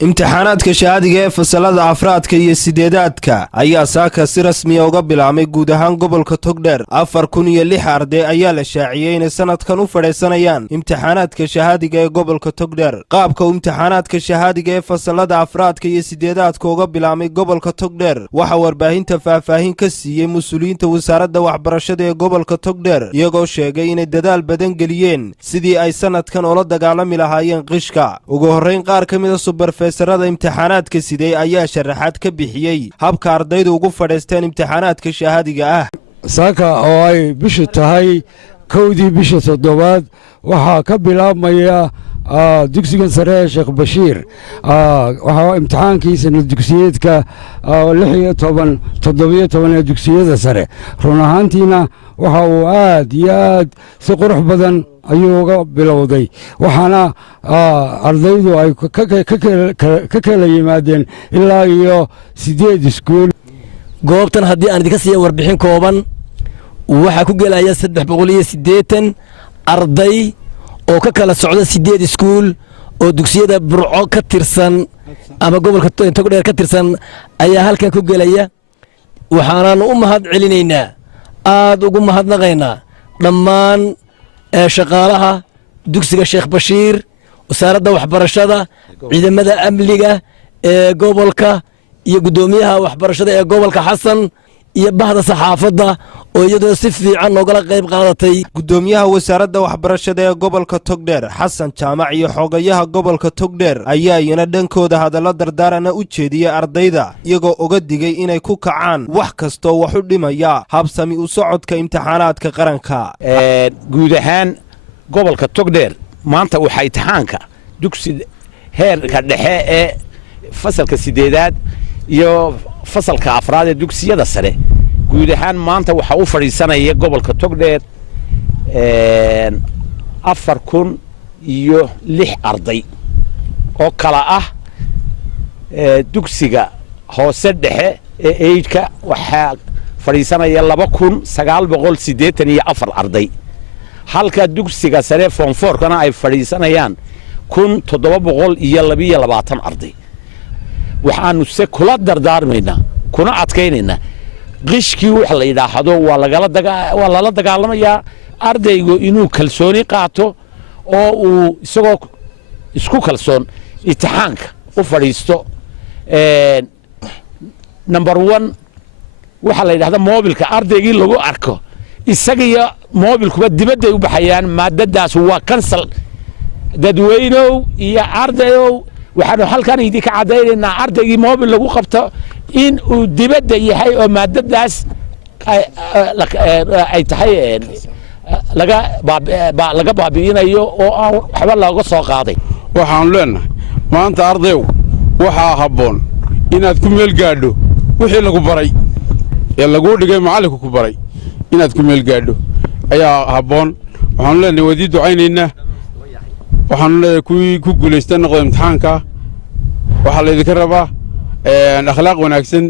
imtixaanaadka shahaadiga ee fasalada afraadka iyo sideedaadka ayaa saaka si rasmi ah uga bilaabmay guud ahaan gobolka Togdheer 4006 arday ayaa la shaaciyay inay sanadkan u fadhiisanayaan imtixaanaadka shahaadiga ee gobolka Togdheer qaabka imtixaanaadka shahaadiga ee fasalada afraadka iyo sideedaadka uga bilaabmay gobolka Togdheer waxa warbaahinta faahfaahin ka siiyay mas'uuliyiinta wasaaradda waxbarashada ee gobolka Togdheer iyagoo sheegay inay dadaal badan geliyeen sidii ay sanadkan ula dagaalami lahaayeen qishka ugu horeyn qaar kamid ah farada imtixaanaadka sidee ayaa sharaxaad ka bixiyay habka ardaydu ugu fadhiisteen imtixaanaadka shahaadiga ah saaka oo ay bishu tahay kowdii bisha 7 waxa ka bilaabmaya dugsiga sare ee Sheekh Bashiir waxa imtixaankiisa dugsiyeedka 16 17 ee dugsiyada sare run ahaantiina waxa uu aad iyo aad si qurux badan ayuu uga bilowday waxaana ardaydu ay ka kala yimaadeen ilaa iyo 8 iskuul goobtan haddii aan idinka siiyo warbixin kooban waxaa ku gelaya 380 arday oo ka kala socda 8 iskuul oo dugsiyada Burco ka tirsan ama gobolka Togdheer ka tirsan ayaa halkan ku gelaya waxaan u mahad celinaynaa aad ugu mahadnaqaynaa dhammaan shaqaalaha dugsiga Sheekh Bashiir wasaaradda waxbarashada ciidamada amniga ee gobolka iyo gudoomiyaha waxbarashada ee gobolka Xasan iyo bahda saxaafadda oo iyadoo si fiican noogala qayb qaadatay gudoomiyaha wasaaradda waxbarashada ee gobolka Togdheer Xasan Jaamac iyo xogayaha gobolka Togdheer ayaa iyana dhankooda hadallo dardaarana u jeediyay ardayda iyagoo uga digay inay ku kacaan wax kasto wax u dhimaya habsami u socodka imtixaanaadka qaranka guud ahaan gobolka Togdheer maanta waxa imtixaanka dugsiga heerka dhexe ee fasalka 8aad iyo fasalka afraad ee dugsiyada sare guud ahaan maanta waxa u fadhiisanaya gobolka Togdheer 4006 arday oo kala ah dugsiga hoose dhexe ee eydka waxa fadhiisanaya 2984 arday halka dugsiga sare form 4 kana ay fadhiisanayaan 1722 arday waxaanu se kula dardaarmaynaa kuna adkaynaynaa qishkii wax la yiraahdo waa lala dagaalamayaa ardaygu inuu kalsooni qaato oo uu isagoo isku kalsoon imtixaanka u fadhiisto number 1 waxa la yiraahdo mobilka ardaygii lagu arko isaga mobilkuba dibadda u baxayaan maadadaas waa cancel dadweynow iyo ardayow waxaanu halkan idinka cadaynaynaa ardaygii mobil lagu qabto in uu dibadda yahay oo maadadaas ay tahay laga baabi'inayo oo aan waxba looga soo qaaday waxaan leenahay maanta ardayow waxaa habboon inaad ku meel gaadho wixii lagu baray ee lagu dhigay macalinku ku baray inaad ku meel gaadho ayaa habboon waxaan leenahay wadii ducaynaynaa waxaan leenahay kuwii ku guuleystay noqdo imtixaanka waxa la idinka rabaa akhlaaq wanaagsan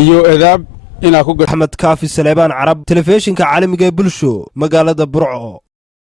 iyo adaab inaa ku Axmed Kaafi Saleebaan Carab telefishinka caalamiga ee bulsho magaalada Burco